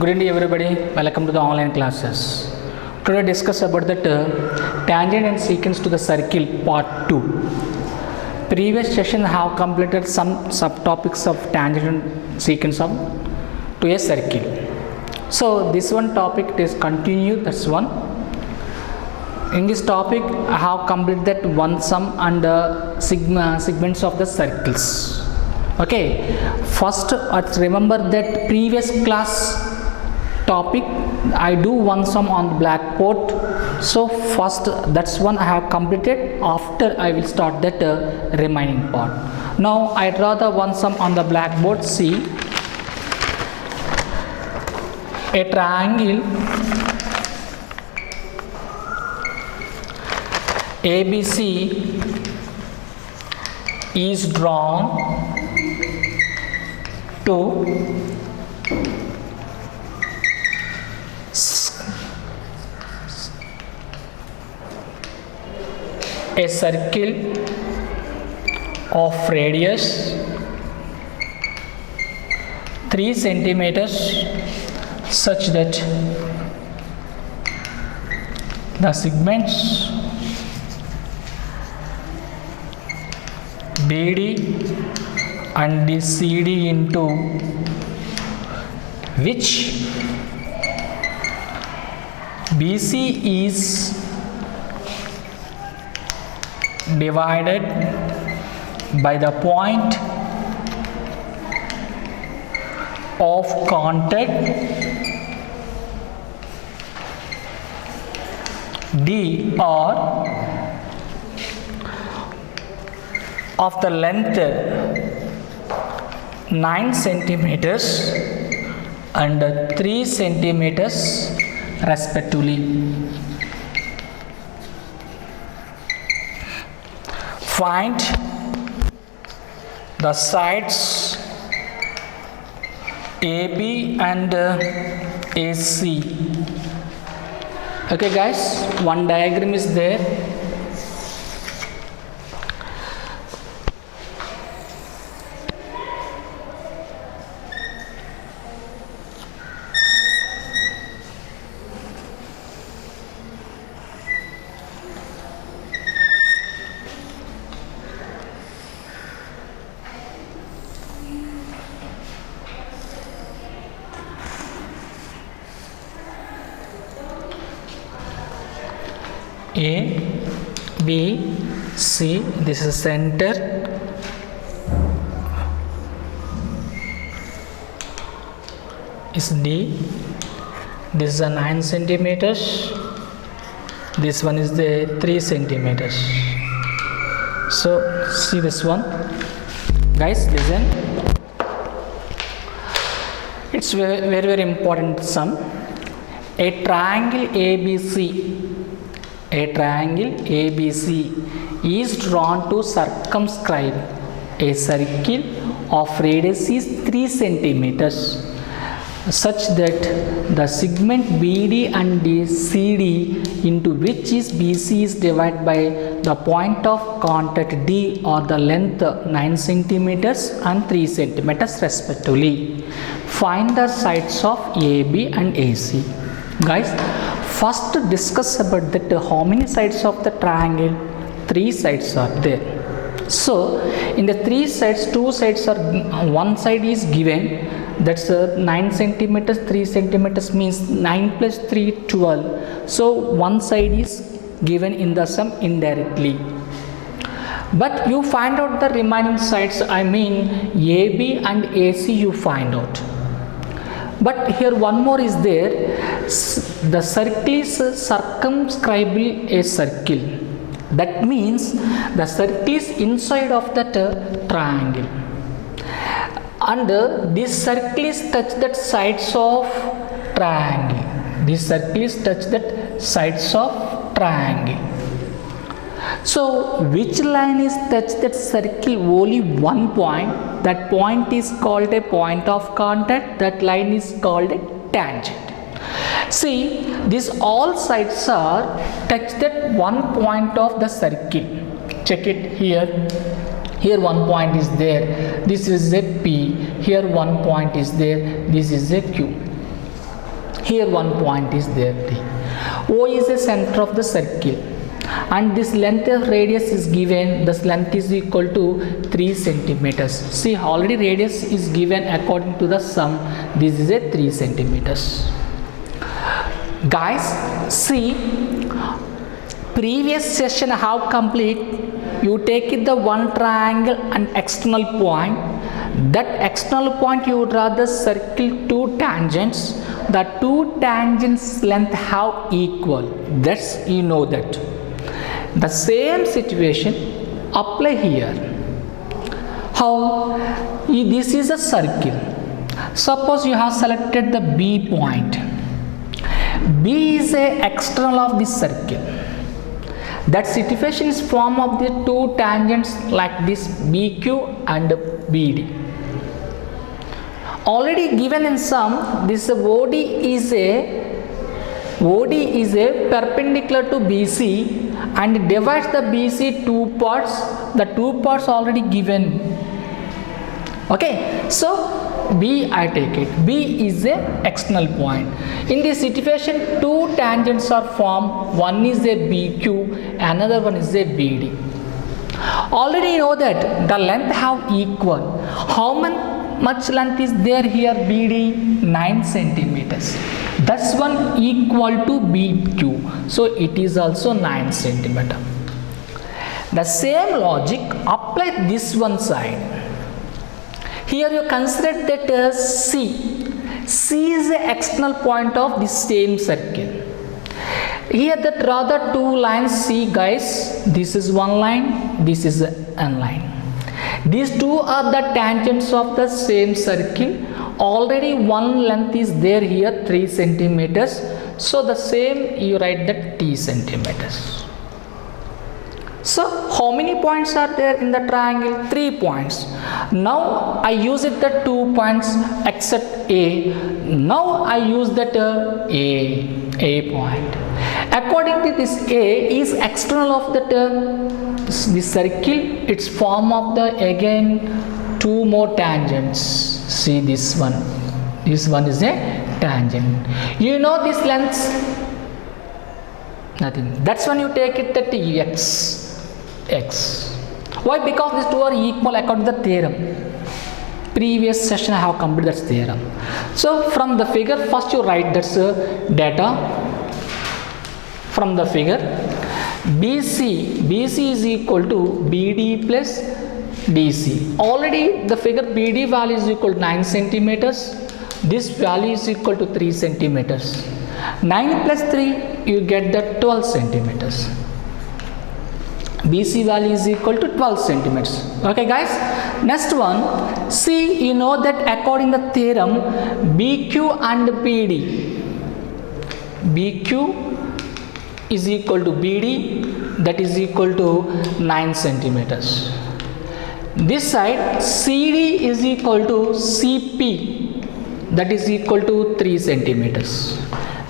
Good evening everybody, welcome to the online classes. Today discuss about the tangent and secants to the circle part 2. Previous session have completed some subtopics of tangent and secants of to a circle. So this one topic is continued, that's one. In this topic I have completed that one sum and segments of the circles. Okay, first let's remember that previous class topic I do one sum on blackboard. So first that's one I have completed. After I will start that remaining part. Now I draw the one sum on the blackboard. See, a triangle ABC is drawn to a circle of radius 3 centimeters such that the segments BD and the CD into which BC is divided by the point of contact D or of the length 9 centimeters and 3 centimeters respectively. Find the sides AB and AC. Okay guys, one diagram is there. A, B, C, this is center, is D, this is a 9 centimeters, this one is the 3 centimeters. So see this one, guys, listen, it's very important sum. A triangle ABC is drawn to circumscribe a circle of radius is 3 centimeters such that the segment BD and the CD into which is BC is divided by the point of contact D or the length 9 centimeters and 3 centimeters respectively. Find the sides of AB and AC. Guys, first discuss about that how many sides of the triangle. 3 sides are there. So in the 3 sides, 2 sides are, one side is given, that's 9 centimeters, 3 centimeters means 9 plus 3 12. So one side is given in the sum indirectly, but you find out the remaining sides, I mean AB and AC you find out. But here one more is there, the circle is circumscribable a circle. That means the circle is inside of that triangle. And this circle is touch that sides of triangle. This circle is touch that sides of triangle. So which line is touch that circle? Only one point. That point is called a point of contact. That line is called a tangent. See, these all sides are touch that one point of the circle. Check it here. Here one point is there. This is a P. Here one point is there. This is a Q. Here one point is there, D. O is the center of the circle, and this length of radius is given, this length is equal to 3 centimeters. See, already radius is given according to the sum. This is a 3 centimeters. Guys, see, previous session how complete, you take it the one triangle and external point. That external point you draw the circle 2 tangents. The 2 tangents length have equal. That's, you know that. The same situation apply here. How? This is a circle. Suppose you have selected the B point. B is a external of this circle. That situation is form of the 2 tangents like this BQ and BD. Already given in sum, this OD is a perpendicular to BC and divides the BC 2 parts. The 2 parts already given. Okay, so B I take it. B is a external point. In this situation, 2 tangents are formed. One is a BQ, another one is a BD. Already you know that the length have equal. How much length is there here? BD 9 centimeters. That's one equal to BQ. So it is also 9 centimeter. The same logic apply this one side. Here you consider that as C. C is the external point of the same circle. Here the draw the 2 lines. See guys, this is one line, this is an line. These 2 are the tangents of the same circle. Already one length is there here, 3 centimeters. So the same you write that T centimeters. So how many points are there in the triangle? 3 points. Now I use it the 2 points except A. Now I use that A point. According to this, A is external of this circle. It's form of the again 2 more tangents. See this one. This one is a tangent. You know this length? Nothing. That's when you take it that X. Why? Because these 2 are equal according to the theorem. Previous session I have completed that theorem. So from the figure, first you write that's data. From the figure, BC is equal to BD plus DC. Already the figure BD value is equal to 9 centimeters. This value is equal to 3 centimeters. 9 plus 3, you get the 12 centimeters. BC value is equal to 12 centimeters. Okay guys, next one, see, you know that according to the theorem, BQ and BQ is equal to BD, that is equal to 9 centimeters. This side CD is equal to CP, that is equal to 3 centimeters.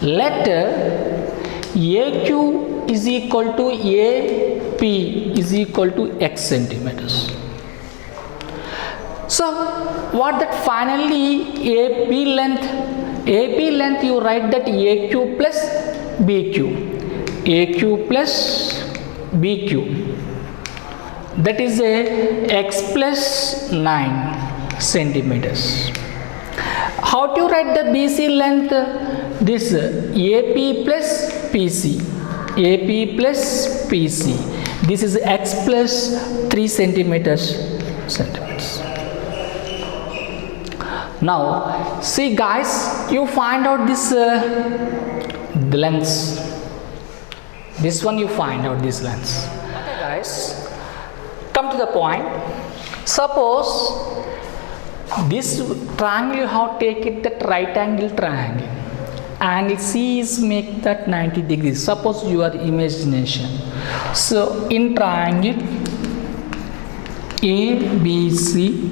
Let AQ is equal to AP is equal to X centimeters. So what that finally AP length you write that AQ plus BQ. AQ plus BQ, that is a X plus 9 centimeters. How to write the BC length? This AP plus PC, AP plus PC. This is X plus 3 centimeters. Now see guys, you find out this the lengths. This one you find out this length. Okay guys, come to the point. Suppose this triangle you have take it that right angle triangle. Angle C is make that 90 degrees. Suppose your imagination. So in triangle ABC,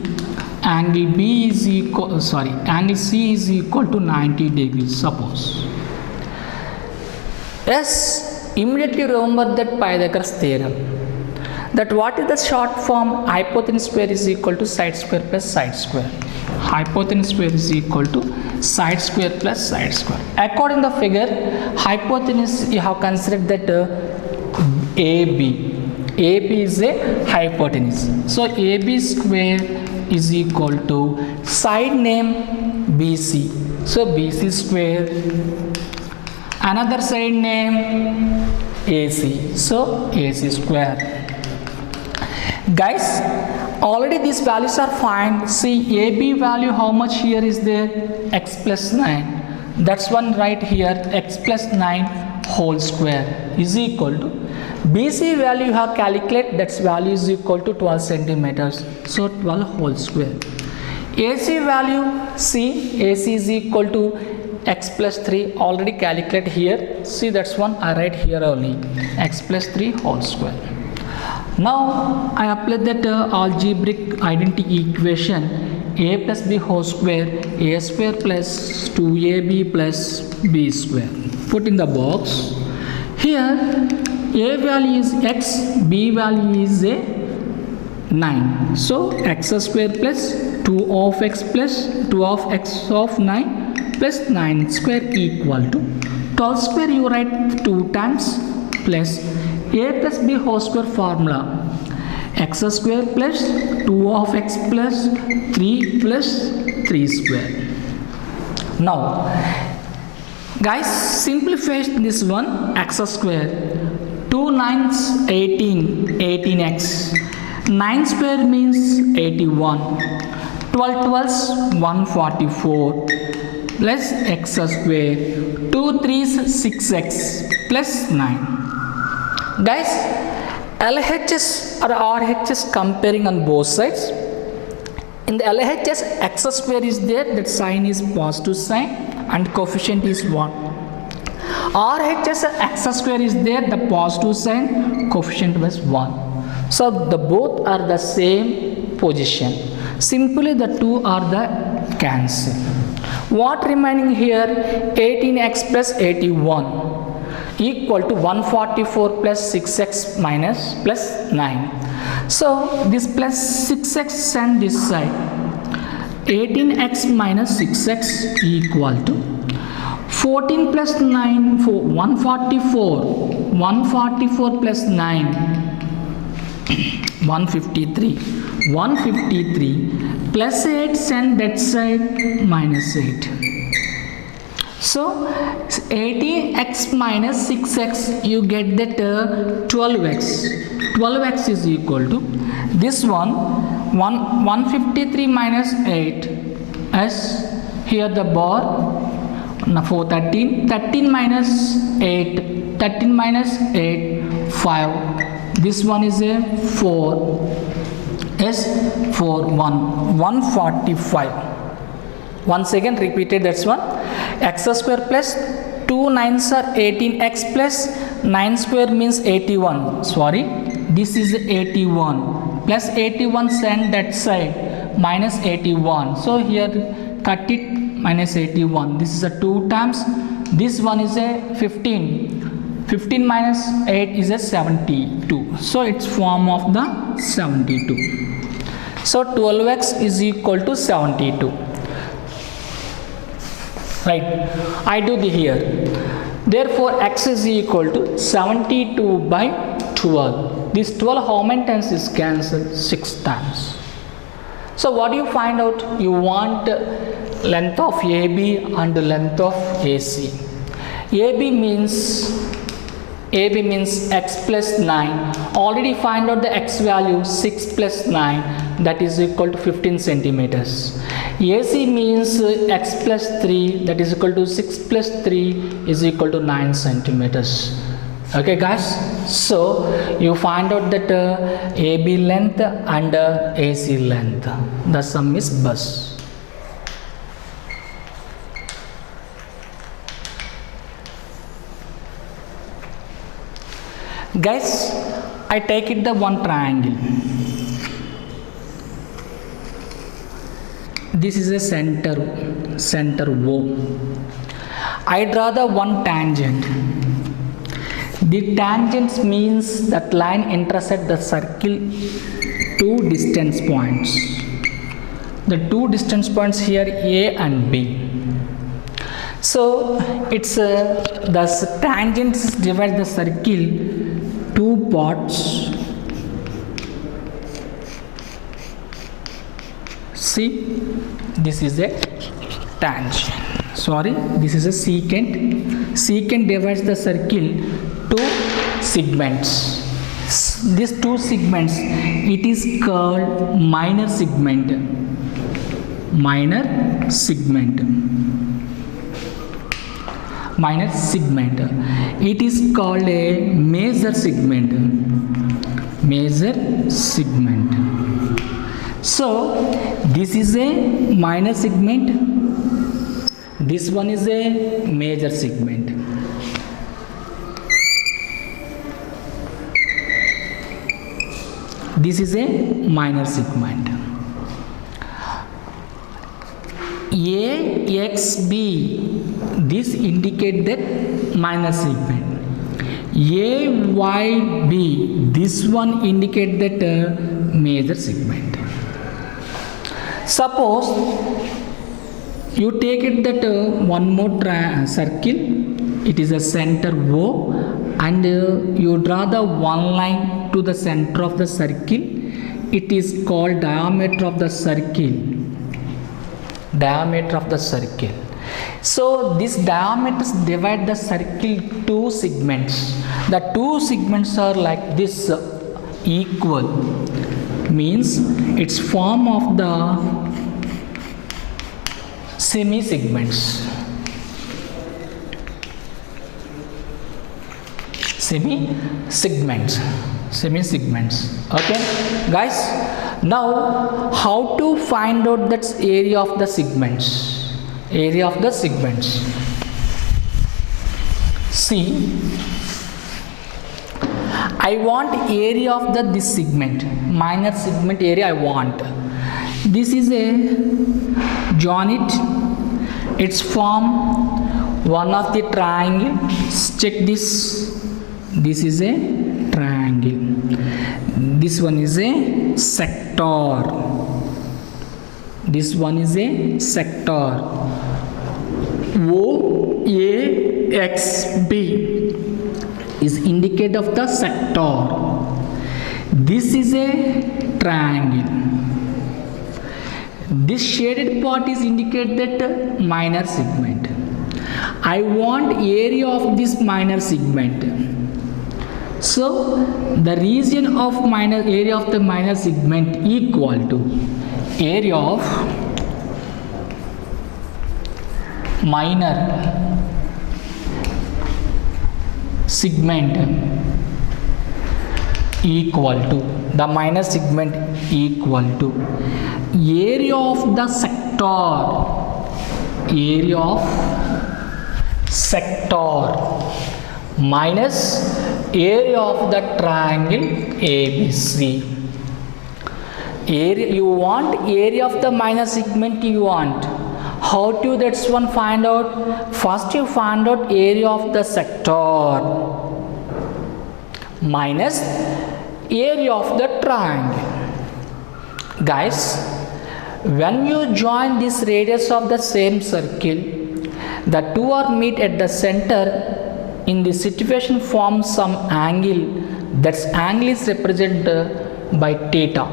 angle B is equal, angle C is equal to 90 degrees. Suppose. Yes. Immediately remember that Pythagoras theorem. That what is the short form? Hypotenuse square is equal to side square plus side square. hypotenuse square is equal to side square plus side square. According to the figure, hypotenuse you have considered that AB is a hypotenuse. So AB square is equal to side name BC. So BC square, another side name AC. So AC square. Guys, already these values are fine. See, AB value how much here is there? X plus 9. That's one right here. X plus 9 whole square is equal to BC value you have calculated, that's value is equal to 12 centimeters. So 12 whole square. AC value, see, AC is equal to X plus 3 already calculate here. See, that's one I write here only. X plus 3 whole square. Now I apply that algebraic identity equation. A plus B whole square, A square plus 2AB plus B square. Put in the box. Here A value is X, B value is a 9. So X square plus 2 of X plus 2 of X of 9 plus 9 square equal to 12 square you write 2 times plus A plus B whole square formula. X square plus 2 of X plus 3 plus 3 square. Now guys, simplify this one. X square, 2 9s 18x. 9 square means 81. 12 12s 144 plus X square. 2 3s 6x plus 9. Guys, LHS or RHS comparing on both sides. In the LHS, X square is there, that sign is positive sign and coefficient is 1. RHS X square is there, the positive sign, coefficient was 1. So the both are the same position. Simply the two are the cancel. What remaining here? 18x plus 81 equal to 144 plus 6x minus plus 9. So this plus 6x and this side. 18x minus 6x equal to 14 plus 9 for 144. 144 plus 9 153. 153 plus 8 and that side minus 8. So 18x minus 6x you get that 12x. 12x is equal to this one 153 minus 8 as here the bar 413. 13 minus 8. 13 minus 8 5. This one is a 4 s 4 145. Once again repeated, that's one. X square plus 2 9s are 18x plus 9 square means 81. Sorry, this is 81 plus 81 send that side minus 81. So here cut it minus 81. This is a 2 times. This one is a 15. 15 minus 8 is a 72. So it's form of the 72. So 12x is equal to 72. Right, I do the here. Therefore x is equal to 72 by 12. This 12 how many times is cancelled? 6 times. So what do you find out? You want length of AB and length of AC. AB means x plus 9. Already find out the x value 6 plus 9, that is equal to 15 centimeters. AC means x plus 3, that is equal to 6 plus 3 is equal to 9 centimeters. Okay guys, so you find out that AB length and AC length. The sum is bus. Guys, I take it the one triangle. This is a center O. I draw the one tangent. The tangent means that line intersect the circle two distance points. the two distance points here A and B. So it's the tangents divide the circle two parts. See, this is a tangent. Sorry, this is a secant. Secant divides the circle two segments. These two segments, it is called minor segment. Minor segment. Minor segment. It is called a major segment. Major segment. So this is a minor segment. This one is a major segment. This is a minor segment. AXB, this indicate that minor segment. AYB, this one indicate that major segment. Suppose you take it that one more circle, it is a center O, and you draw the one line to the center of the circle. It is called diameter of the circle. Diameter of the circle. So this diameters divide the circle two segments. The two segments are like this, equal, means it's form of the semi segments. Semi segments. Okay, guys. Now, how to find out that area of the segments? Area of the segments. See, I want area of this segment, minor segment area I want. This is a join it. It's form one of the triangle. Check this. This is a triangle. This one is a sector. This one is a sector. OAXB is indicate of the sector. This is a triangle. This shaded part is indicate that minor segment. I want area of this minor segment. So the region of area of the minor segment equal to area of minor segment equal to the minor segment equal to area of the sector. Area of sector minus area of the triangle ABC. Area, you want area of the minor segment you want. How to that's one find out? First you find out area of the sector minus area of the triangle. Guys, when you join this radius of the same circle, the two are meet at the center. In this situation form some angle. That angle is represented by theta.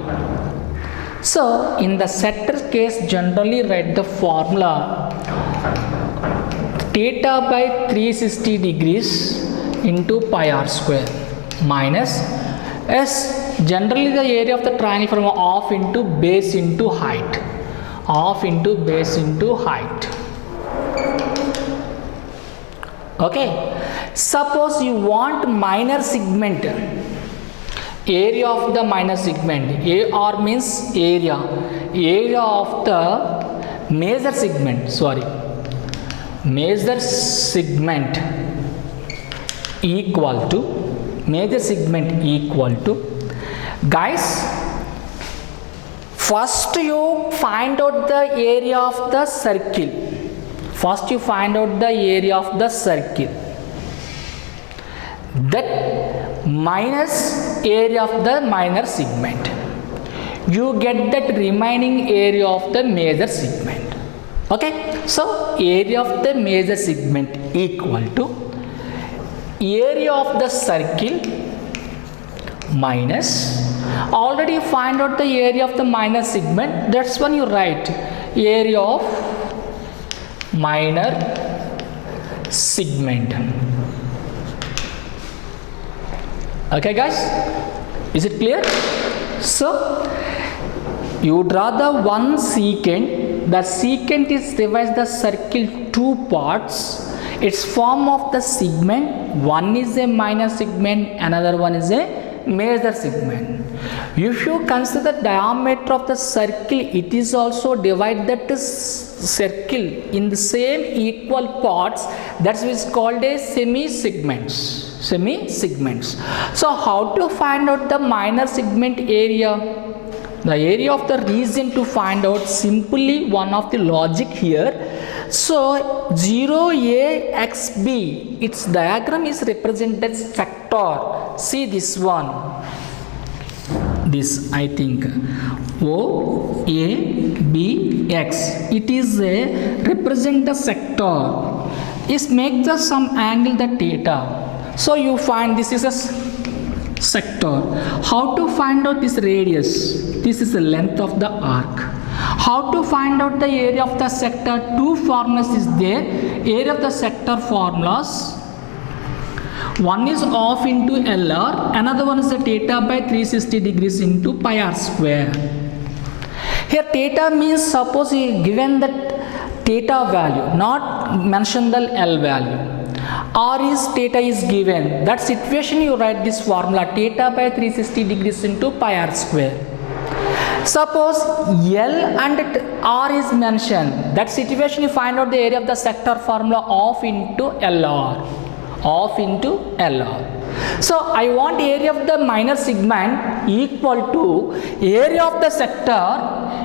So in the sector case generally write the formula theta by 360 degrees into pi r square minus s, generally the area of the triangle from half into base into height. Half into base into height. Okay. Suppose you want minor segment, area of the minor segment. AR means area of the major segment. Sorry, major segment equal to major segment equal to. Guys, first you find out the area of the circle. First you find out the area of the circle. That minus area of the minor segment. you get that remaining area of the major segment. Okay, so area of the major segment equal to area of the circle minus, already find out the area of the minor segment, that's when you write area of minor segment. Okay guys, is it clear? So you draw the one secant, the secant is divides the circle two parts. Its form of the segment, one is a minor segment, another one is a major segment. If you consider the diameter of the circle, it is also divided the circle in the same equal parts, that is called a semi-segments. So how to find out the minor segment area? The area of the region to find out, simply one of the logic here. So 0axb, its diagram is represented sector. See this one, this I think OABX, it is a represent the sector, is make the some angle the theta. So you find this is a sector. How to find out this radius? This is the length of the arc. How to find out the area of the sector? Two formulas is there. Area of the sector formulas. One is half into LR, another one is the theta by 360 degrees into pi r square. Here theta means, suppose given that theta value, not mention the L value. R is theta is given. That situation you write this formula, theta by 360 degrees into pi r square. Suppose L and R is mentioned. That situation you find out the area of the sector formula half into LR. Half into LR. So I want area of the minor segment equal to area of the sector.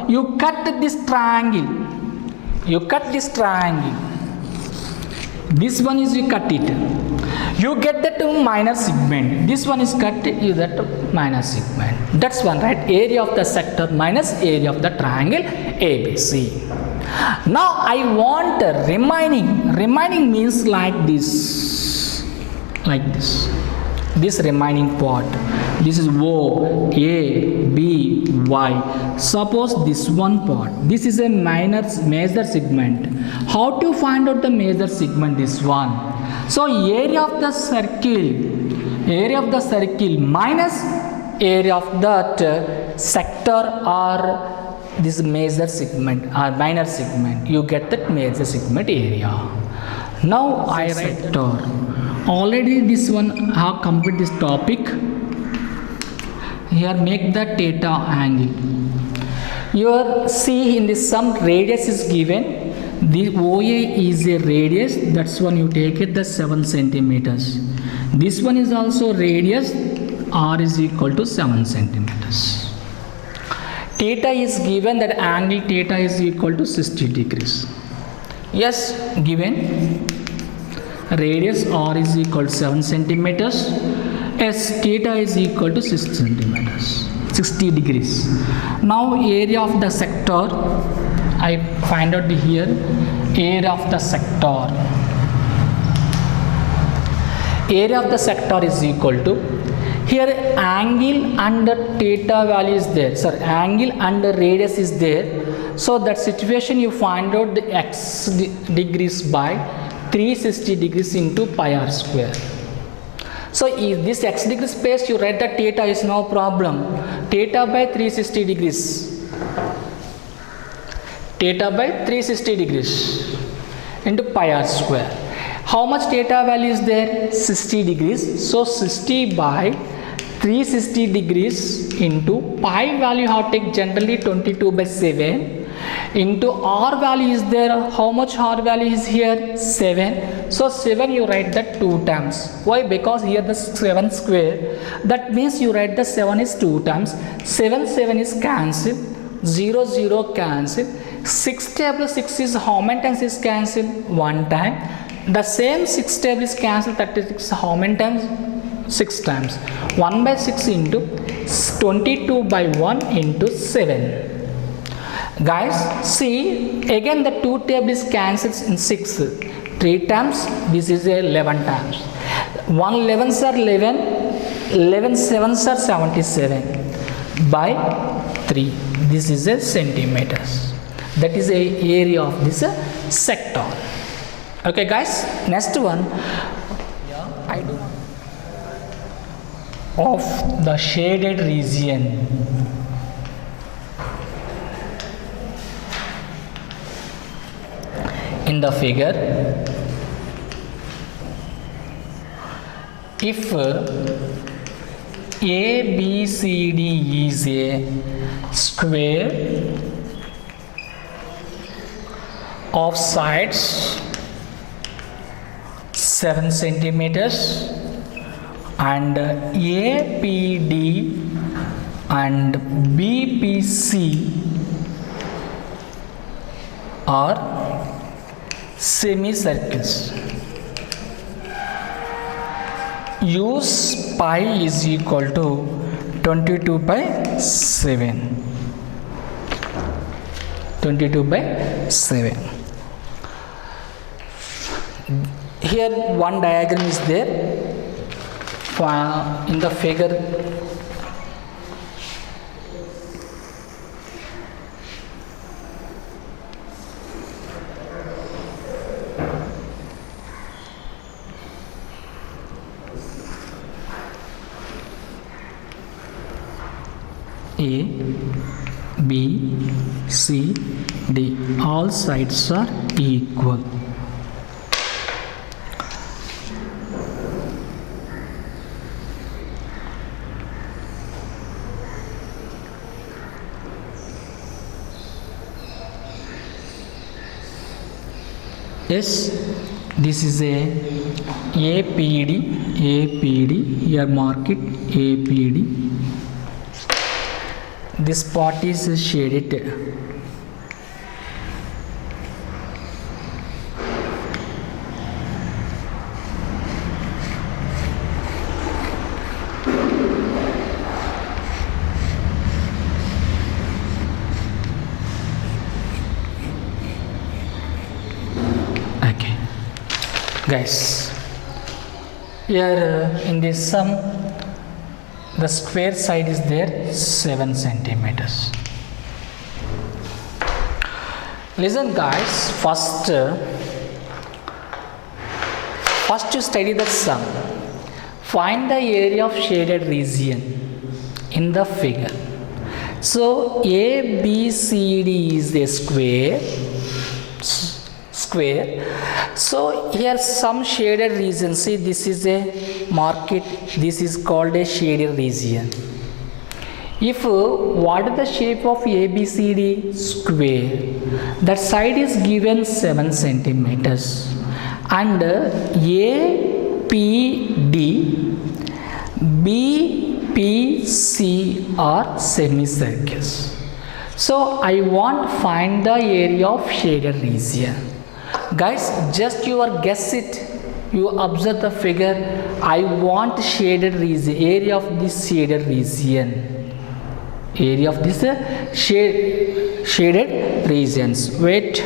You cut this triangle. This one is you cut it. You get that minor segment. This one is cut, you get minor segment. That's one, right? Area of the sector minus area of the triangle ABC. Now I want remaining. Remaining means like this. Like this. This remaining part. This is O, A, B, Y. Suppose this one part. This is a major segment. How to find out the major segment? This one. So area of the circle minus area of that sector or this major segment or minor segment. You get that major segment area. Now I write sector. Already this one have completed this topic. Here make the theta angle. Here see in this some radius is given. The OA is a radius, that's one you take it the 7 centimeters. This one is also radius, R is equal to 7 centimeters. Theta is given, that angle theta is equal to 60 degrees. Yes, given. Radius R is equal to 7 centimeters. S theta is equal to 6 centimeters. 60 degrees. Now area of the sector, I find out here area of the sector. Area of the sector is equal to, here angle and theta value is there. Sir, angle and radius is there. So that situation you find out the x degrees by 360 degrees into pi r square. So if this x degree space you write that theta is no problem. Theta by 360 degrees. Theta by 360 degrees into pi r square. How much theta value is there? 60 degrees. So 60 by 360 degrees into pi value how take generally 22 by 7 into r value is there. How much r value is here? 7. So 7 you write that 2 times. Why? Because here the 7 square. That means you write the 7 is 2 times. 7 is cancelled. 0 cancelled. 6 table 6 is how many times is cancelled? 1 time. The same 6 table is cancelled. 36 how many times? 6 times. 1 by 6 into 22 by 1 into 7. Guys, see, again the 2 tables cancels in 6. 3 times, this is 11 times. 1 11s are 11, 11 7s are 77 by 3. This is a centimeters. That is a area of this sector. Okay guys, next one. I do of the shaded region. In the figure, if ABCD is a square of sides 7 centimeters and APD and BPC are semicircles, use pi is equal to 22 by 7. 22 by 7. Here one diagram is there. In the figure, A, B, C, D, all sides are equal. Yes, this is a APD, here mark it APD. This part is shaded. Okay, guys, here in this sum, the square side is there 7 centimeters. Listen guys, first you study the sum. Find the area of shaded region in the figure. So ABCD is a square. So here some shaded region. See, this is a market. This is called a shaded region. If what is the shape of ABCD? Square. That side is given 7 centimeters. And APD, BPC are semicircles. So I want to find the area of shaded region. Guys, just you are guess it. You observe the figure. I want shaded region, area of this shaded region. Area of this shaded regions. Wait.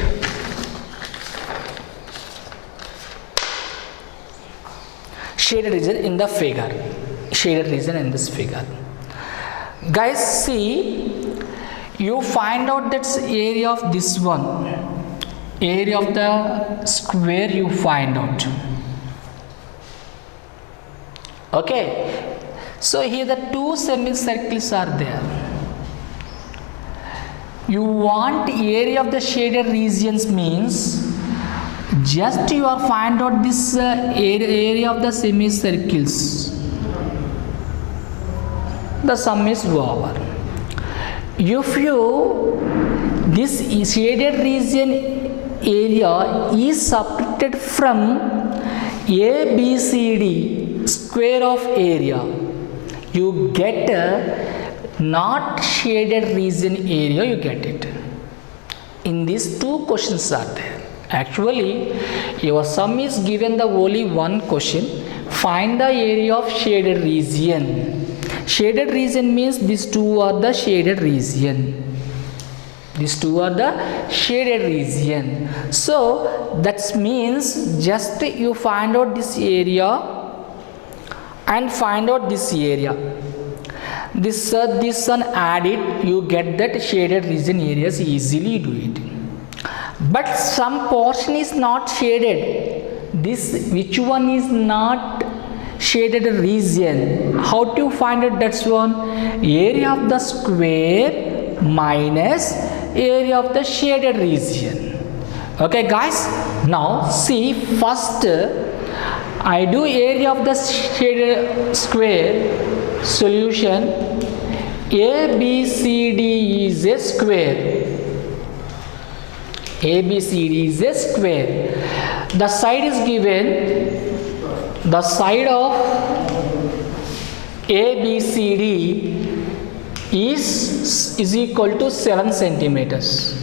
Shaded region in the figure. Shaded region in this figure. Guys, see, you find out that's area of this one. Area of the square you find out. Okay, so here the 2 semicircles are there. You want area of the shaded regions means just you are find out this area of the semicircles. The sum is over. If you this shaded region area is subtracted from ABCD square of area, you get a not shaded region area, you get it. In these 2 questions are there. Actually, your sum is given the only one question, Find the area of shaded region. Shaded region means these two are the shaded region. These two are the shaded region. So that means just you find out this area and find out this area. This one add it, you get that shaded region areas, easily do it. But some portion is not shaded. This which one is not shaded region? How to find it? That's one. Area of the square minus area of the shaded region. Okay guys, now see, first I do area of the shaded square solution. ABCD is a square. ABCD is a square. The side is given, the side of ABCD is equal to 7 centimeters.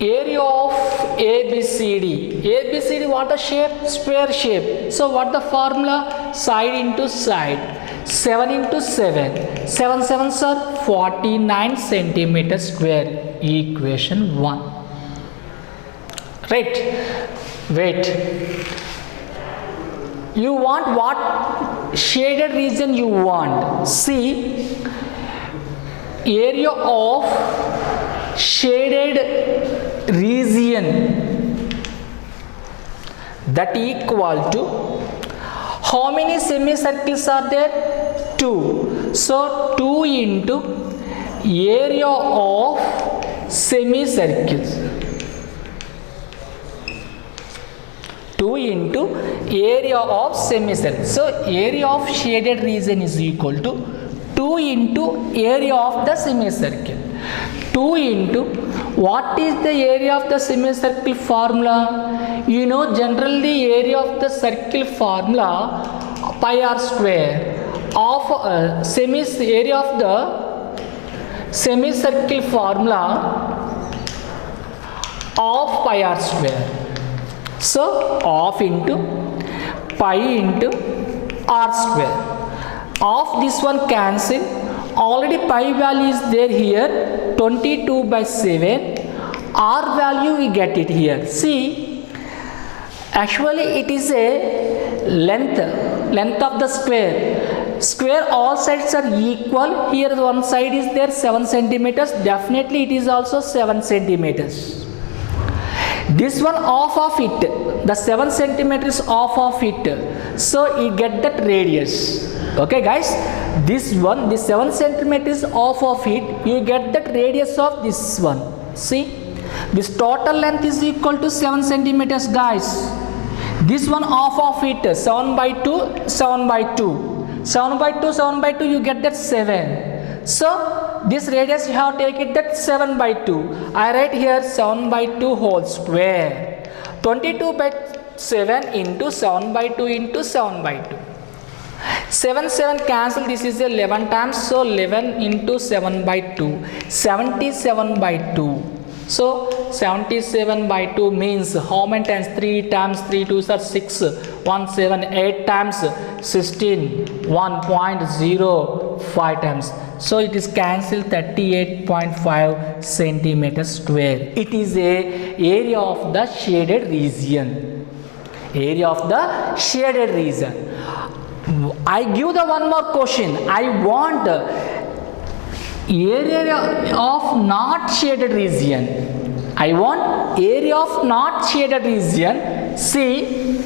Area of ABCD, what the shape? Square shape. So what the formula? Side into side. 7 into 7. 7 sevens are 49 centimeters square. Equation 1. Right? Wait. You want what shaded region you want? See, area of shaded region, that equal to, how many semicircles are there? 2. So 2 into area of semicircles. 2 into area of semicircle. So area of shaded region is equal to 2 into area of the semicircle. 2 into what is the area of the semicircle formula? You know, generally area of the circle formula pi r square of area of the semicircle formula of pi r square. So of into pi into r square. Of this one cancel. Already pi value is there here, 22 by 7. R value we get it here. See, actually it is a length of the square. Square all sides are equal. Here one side is there 7 centimeters. Definitely it is also 7 centimeters. This one off of it, the 7 centimeters off of it. So you get that radius. Okay guys, this 7 centimeters off of it, you get that radius of this one. See, this total length is equal to 7 centimeters guys. This one off of it, 7 by 2, 7 by 2. 7 by 2, 7 by 2, you get that 7. So this radius you have taken that 7 by 2. I write here 7 by 2 whole square. 22 by 7 into 7 by 2 into 7 by 2. 7 cancel, this is 11 times, so 11 into 7 by 2, 77 by 2. So 77 by 2 means how many times? 3 times 3 2s are 6, 1 7, 8 times 16, 1.05 times. So it is cancelled 38.5 centimeters square. It is a area of the shaded region. Area of the shaded region. I give the one more question. I want area of not shaded region. I want area of not shaded region. See,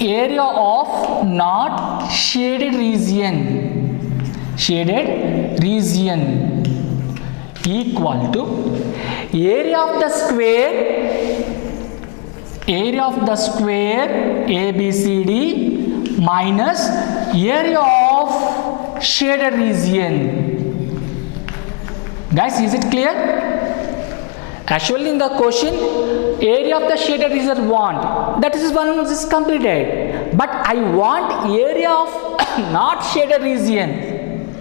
area of not shaded region. Shaded region equal to area of the square. Area of the square ABCD minus area of shaded region. Guys, is it clear? Actually in the question, area of the shaded region want. That is one is completed. But I want area of not shaded region.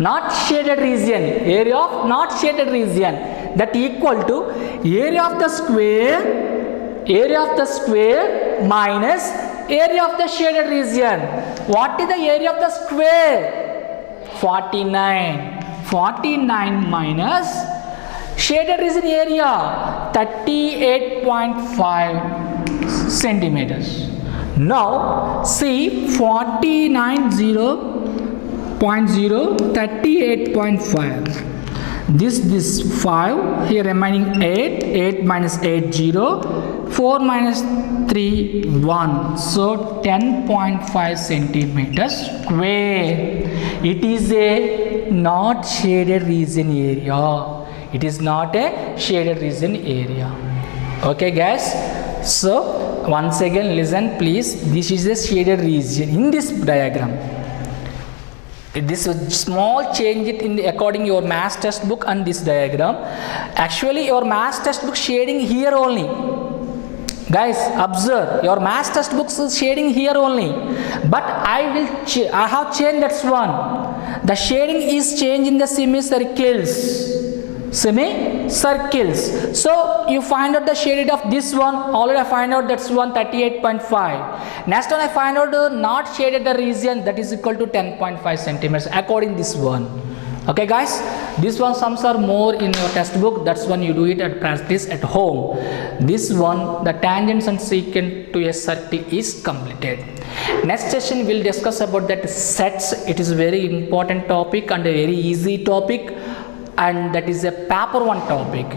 Not shaded region. Area of not shaded region. that equal to area of the square minus area of the shaded region. What is the area of the square? 49 minus shaded region area 38.5 centimeters. Now see 38.5. This 5 here remaining 8 minus 8 0, 4 minus 3 1, so 10.5 centimeters square. It is a not shaded region area. It is not a shaded region area. Okay guys, so once again listen please. This is a shaded region in this diagram. This small change it in the according your maths textbook and this diagram. Actually your maths textbook shading here only. Guys, observe your maths textbook is shading here only, but I have changed that one. The shading is changed in the semicircles. So you find out the shaded of this one. Already I find out that's one 38.5. Next one I find out the not shaded the region, that is equal to 10.5 centimeters according this one. Okay guys, this one sums are more in your textbook. That's one you do it at practice at home. This one the tangents and secant to a circle is completed. Next session we'll discuss about that sets. It is a very important topic and a very easy topic, and that is a paper 1 topic.